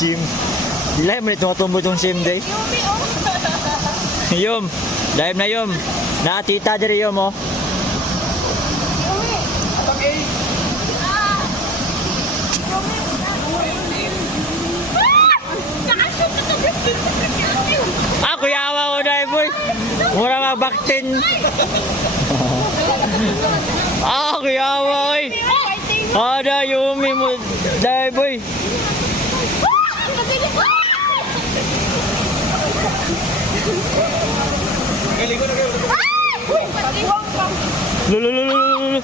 Sim. Dilay mo nito tumbo tong sim day. Yumi, oh. Yum. Dive na yum. Nakatita diri yum oh. Yumi. Ah. Yumi. Nakashoot ka sa Ako yawa ko dive boy. Mura magbaktin. Ako yawa oy. Ada Yumi mo dive boy. Lulu.